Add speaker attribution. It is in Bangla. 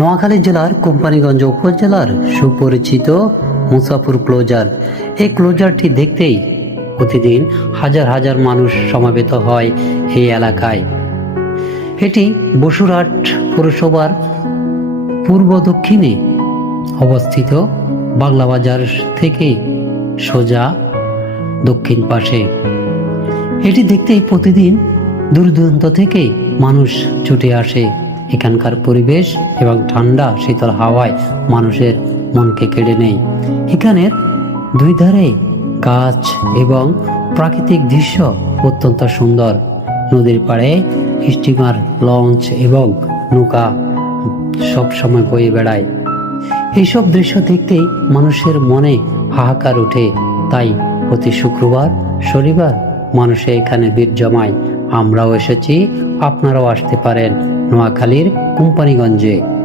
Speaker 1: নোয়াখালী জেলার কোম্পানিগঞ্জ উপজেলার সুপরিচিত মুসাফুর ক্লোজার। এই ক্লোজারটি দেখতেই প্রতিদিন হাজার হাজার মানুষ সমাবেত হয় এই এলাকায়। এটি বসুরহাট পৌরসভার পূর্ব দক্ষিণে অবস্থিত বাংলা বাজার থেকে সোজা দক্ষিণ পাশে। এটি দেখতেই প্রতিদিন দূর দূরান্ত থেকে মানুষ ছুটে আসে। এখানকার পরিবেশ এবং ঠান্ডা, শীতল হাওয়ায় মানুষের মনকে কেড়ে নেয়। এখানের দুই ধারে গাছ এবং প্রাকৃতিক দৃশ্য অত্যন্ত সুন্দর। নদীর পাড়ে স্টিমার, লঞ্চ এবং নৌকা সব সময় বয়ে বেড়ায়। এইসব দৃশ্য দেখতেই মানুষের মনে হাহাকার ওঠে। তাই প্রতি শুক্রবার, শনিবার মানুষে এখানে ভিড় জমায়। আমরাও এসেছি আপনারাও আসতে পারেন নোয়াখালীর কোম্পানিগঞ্জে।